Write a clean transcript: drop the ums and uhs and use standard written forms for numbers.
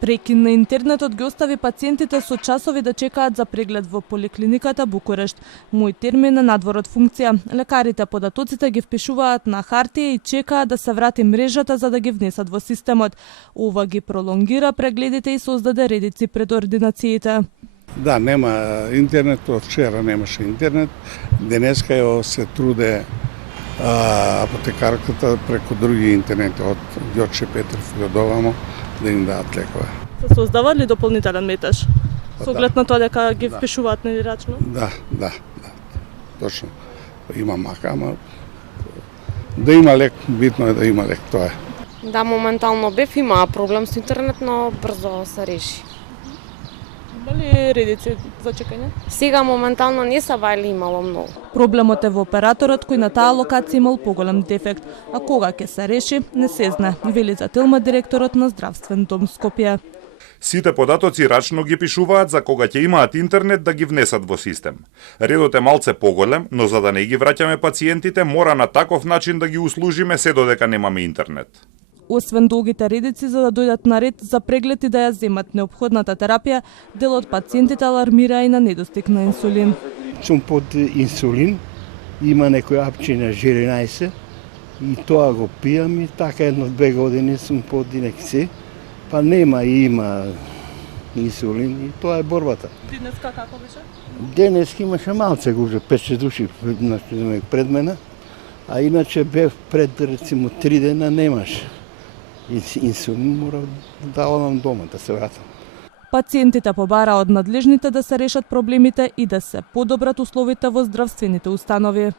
Прекин на интернетот ги остави пациентите со часови да чекаат за преглед во поликлиниката Букурешт. Мој термин е надвор од функција. Лекарите податоците ги впишуваат на хартија и чекаат да се врати мрежата за да ги внесат во системот. Ова ги пролонгира прегледите и создаде редици пред ординациите. Да, нема интернет, од вчера немаше интернет. Денеска се труде апотекарката преку други интернети од Ѓорче Петров и од овамо да им дадат лекове. Се создава ли дополнителен метеж? Со оглед на тоа дека ги впишуваат нелирачно? Да. Точно. Има мака, ама да има лек, битно е да има лек, тоа е. Да, моментално има проблем со интернет, но брзо се реши. Има ли редици за чекање? Сега моментално не се бајли имало многу. Проблемот е во операторот кој на таа локација имал поголем дефект, а кога ќе се реши не се знае, вели за Телма директорот на Здравствен дом Скопје. Сите податоци рачно ги пишуваат за кога ќе имаат интернет да ги внесат во систем. Редот е малце поголем, но за да не ги враќаме пациентите, мора на таков начин да ги услужиме се додека немаме интернет. Освен долгите редици за да дојдат на ред за преглед и да ја земат неопходната терапија, дел од пациентите алармира и на недостиг на инсулин. Сум под инсулин, има некој апчина J11 и тоа го пијам и така 1-2 години сум под инекција, па нема и има инсулин и тоа е борбата. Денеска како беше? Денеска имаше малце гужа, 5-6 души пред мене, а иначе бев пред рецимо 3 дена немаш. Инсулин мора да одам дома, да се вратам. Пациентите побара од надлежните да се решат проблемите и да се подобрат условите во здравствените установи.